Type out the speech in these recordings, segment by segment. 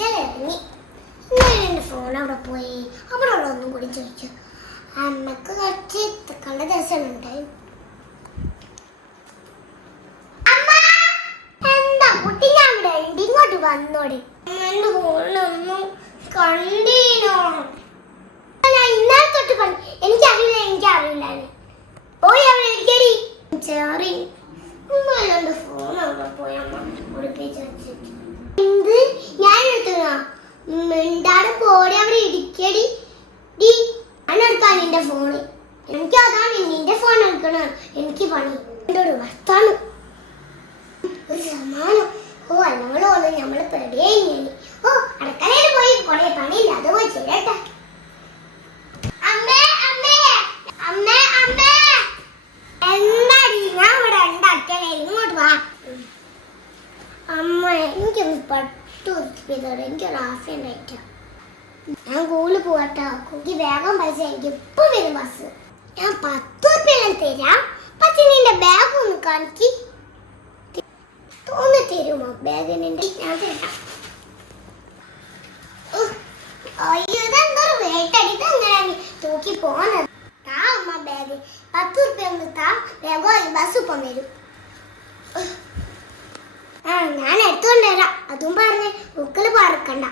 അച്ഛൻ ഇറങ്ങി എന്റെ ഫോൺ അവിടെ പോയി. അവിടെ ഉള്ള ഒന്നും കൂടി ചോദിച്ചു. അമ്മയ്ക്ക് കുറച്ച് കണ്ട ദിവസം ഉണ്ടായി. ഇങ്ങോട്ട് വന്നോടി. എന്റെ ഫോണിലൊന്നും കണ്ടീനോ? ഞാൻ ഇന്നലെ തൊട്ട് പറഞ്ഞു എനിക്കറിയില്ല എനിക്കറിയില്ലാന്ന് പോയി അവിടെ ഇരിക്കടി. ചേറി. ഉമ്മ ഫോൺ അവിടെ പോയി. അമ്മ ഒളിപ്പിച്ച് വെച്ചിട്ട് മിണ്ടാടെ പോടി അവിടെ ഇടിക്കടി ഡി അനെടുക്കാൻ നിന്റെ ഫോണ് എനിക്ക് അതാണ് നിന്റെ ഫോൺ എടുക്കണം എനിക്ക് പണി. എന്റെ ഒരു വർത്താണ് ഒരു സമാനം ഓ അല്ലങ്ങളോ ഒന്നും നമ്മൾ പെടിയേ ഓ അടുക്കളയിൽ പോയി കുറെ പണിയില്ല? അത് പോയി ചെയ്യട്ടെ. അമ്മേ അമ്മേ അമ്മേ അമ്മേ. എന്താടി? ഞാൻ ഇവിടെ ഉണ്ട് അടുക്കളയിൽ ഇങ്ങോട്ട് വാ. അമ്മ എനിക്കൊന്ന് പട്ടു ഉറപ്പിയതോടെ എനിക്കൊരു ആസ ഉണ്ടായിട്ടോ ഞാൻ കൂളിൽ പോവാട്ടോ. കുക്കി വേഗം പൈസ എനിക്ക് ഇപ്പൊ വരും ബസ് ഞാൻ പത്ത് ഉറുപ്പിയെല്ലാം തരാം. പക്ഷെ നിന്റെ ബാഗ് ഒന്ന് കാണിക്ക്. തോന്നി തരുമോ? ബാഗിനെ ഞാൻ തരാം. അയ്യോ ഇതെന്തൊരു വേട്ടടി ഇതെങ്ങനെയാണ്? തൂക്കി പോകുന്നത് താ അമ്മ ബാഗ് പത്ത് ഉറുപ്പ്യ ഒന്ന് താ. വേഗം ബസ് ഇപ്പം വരും. ആ ഞാൻ എടുത്തുകൊണ്ട് അതും പറഞ്ഞ് ഉക്കൽ പറക്കണ്ട.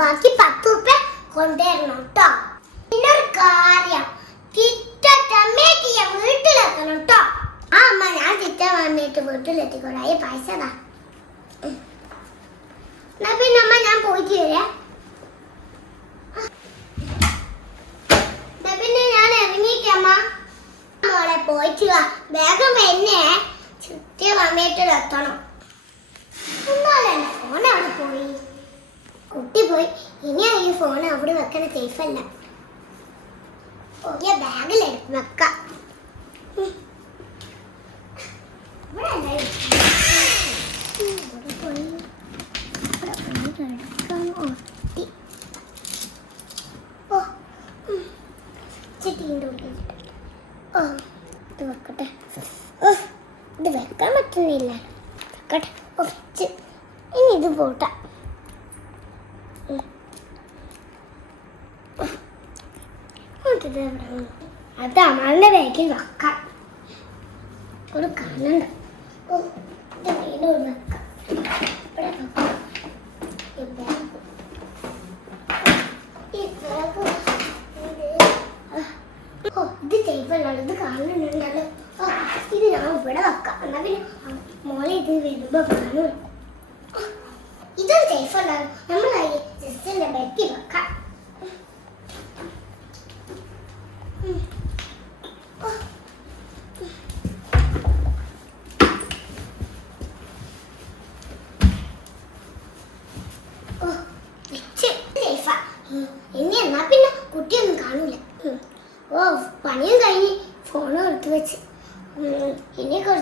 ബാക്കി പത്ത് ഉറുപ്പ്യ കൊണ്ടുവരണം കേട്ടോ. പിന്നൊരു കാര്യം കിട്ടമ്മേക്ക് ഞാൻ വീട്ടിലെത്തണം കേട്ടോ ആ അമ്മ ഞാൻ തിറ്റ വന്നിട്ട് വീട്ടിലെത്തിക്കോളാം ഈ പൈസ താ. ഉം. എന്നാ പിന്നെ അമ്മ ഞാൻ പോയിട്ട് വരാം. ഞാൻ വാ. ഫോൺ അവിടെ പോയി. കുട്ടി പോയി. ഇനി ഫോൺ അവിടെ വെക്കണ സേഫ് അല്ല. പുതിയ ബാഗിൽ വെക്കാം ഉം. ഇവിടെ അല്ല ഇരിക്കുന്നത്. ഉം, ഇവിടെ പോയി. ഇവിടെ പോയി കിടക്കാൻ ഒട്ടി. ഓ, ഉം. ചെടിയുടെ ഉള്ളിലിട്ട്. ഓ ഇത് വെക്കട്ടെ ഇത് വെക്കാൻ പറ്റുന്നില്ല. വെക്കട്ടെ ഓ ഇനി ഇത് പോട്ട? അത് അമ്മളുടെ ബാഗിൽ വെക്കാം. ഒരു കാണണ്ട വെക്കാം. ഇവിടെ വെക്കാം. ഇത് ചെയ്യല്ലോ ഇത് കാണുന്നുണ്ടല്ലോ. ഇത് ഞാൻ ഇവിടെ വെക്കാം. എന്നാ പിന്നെ മോളെ ഇത് വരുമ്പോ കാണും. ഇതൊരു സേഫ് ഉണ്ടാകും നമ്മൾ ജസ്റ്റിന്റെ ബെഡിൽ വെക്കാം. ഓ.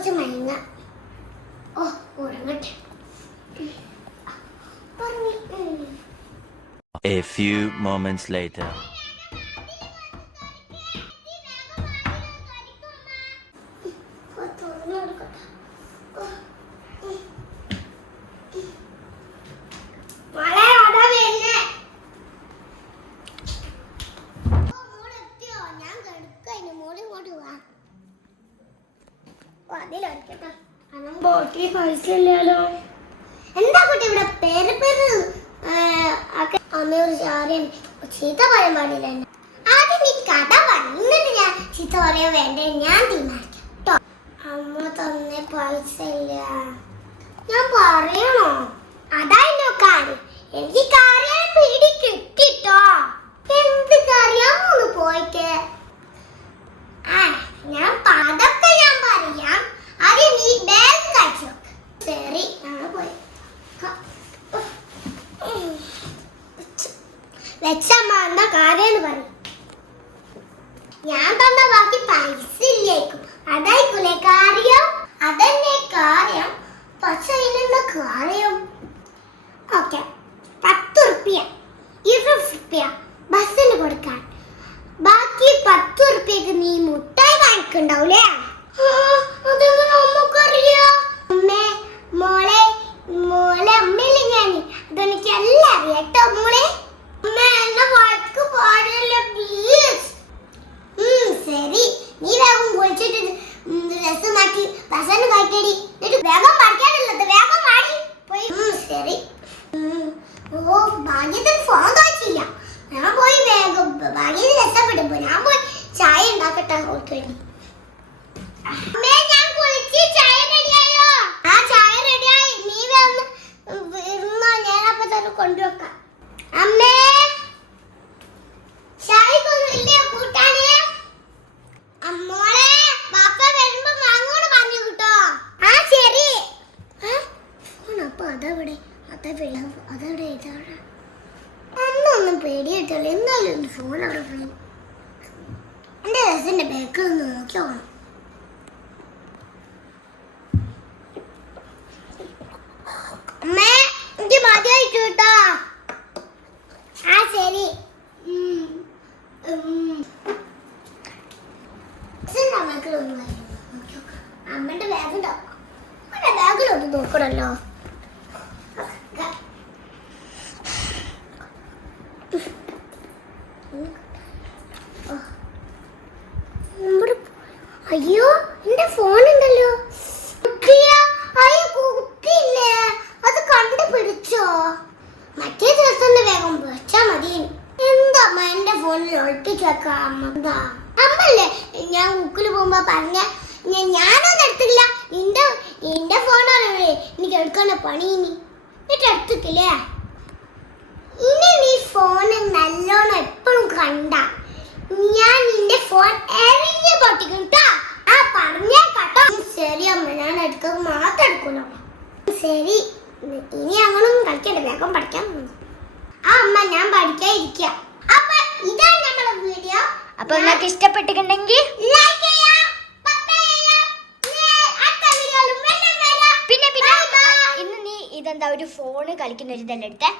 കുറച്ച് മയങ്ങ ഓ ഉറങ്ങട്ടെ ഉം. ഉറങ്ങി. ഉം. A few moments later. പണം ബോട്ടിൽ പൈസ ഇല്ലല്ലോ എന്താ കുട്ടി ഇവിടെ പേര് പേര്? അമ്മയോട് ചാരിയും ചീത്ത പറയാൻ പാടില്ല. ആദ്യം നീ കട പറഞ്ഞിട്ട് ഞാൻ ചീത്ത പറയാൻ വേണ്ട? ഞാൻ തീരുമാനിക്കാം. അമ്മ തന്നെ പൈസ ഇല്ല ഞാൻ പറയണോ? അതായിരുന്നു ലക്ഷമ്മ കാര്യം പറയും. ഞാൻ തന്ന ബാക്കി പൈസ ഇല്ലേക്കും. അതായിക്കൂലേ കാര്യം? അതന്നെ കാര്യം? പക്ഷെ അതിനെന്താ കാര്യം? ഓക്കെ. പത്ത് ഉറുപ്പിയാണ് അതെവിടെ അതെവിടെ ഇതവിടെ അന്നൊന്നും പേടിയായിട്ടില്ല. എന്നാലും എന്റെ ഫോൺ അവിടെ എന്റെ രസന്റെ ബാക്കിൽ ഒന്ന് നോക്കി പോകണം ആ ശരി. ബാഗുണ്ടോ അമ്മയുടെ ബാഗിലൊന്ന് നോക്കണല്ലോ നമ്മുടെ അയ്യോ എന്റെ ഫോൺ ഉണ്ടല്ലോ കുട്ടിയില്ലേ? അത് കണ്ടുപിടിച്ചോ മറ്റേ ദിവസം വേഗം വെച്ചാ മതി. എന്താ അമ്മ എന്റെ ഫോണിൽ ഒളിപ്പിച്ച് വെക്കാം അമ്മ? എന്താ? അമ്മല്ലേ ഞാൻ കുക്കിൽ പോകുമ്പോ പറഞ്ഞ ഞാനൊന്നും എടുത്തില്ല എന്റെ എന്റെ ഫോണാണ് എനിക്ക് എടുക്കുന്ന പണി ഇനി. എന്നിട്ട് എടുത്തിട്ടില്ലേ? ഇനി നീ ഫോൺ നല്ലോണം എപ്പോഴും കണ്ട. ഞാൻ നിന്റെ ഫോൺ എറിഞ്ഞ് പൊട്ടിക്കും ട്ടാ. ആ പറഞ്ഞേ കേട്ടോ ശരി അമ്മ ഞാൻ എടുക്കുന്നത് മാത്രം ശരി. ഇനി അങ്ങനൊന്നും കളിക്കണ്ട. വേഗം പഠിക്കാം. ആ അമ്മ ഞാൻ പഠിക്കാൻ ഇരിക്ക. അപ്പൊ ഇതാണ് നമ്മുടെ വീഡിയോ. അപ്പൊ നിങ്ങൾക്ക് ഇഷ്ടപ്പെട്ടിട്ടുണ്ടെങ്കിൽ ലൈക്ക് ചെയ്യാം. പിന്നെ പിന്നെ. ഇന്ന് നീ ഇതെന്താ ഒരു ഫോണ് കളിക്കുന്ന ഒരു ഇതെല്ലാം എടുത്തേ?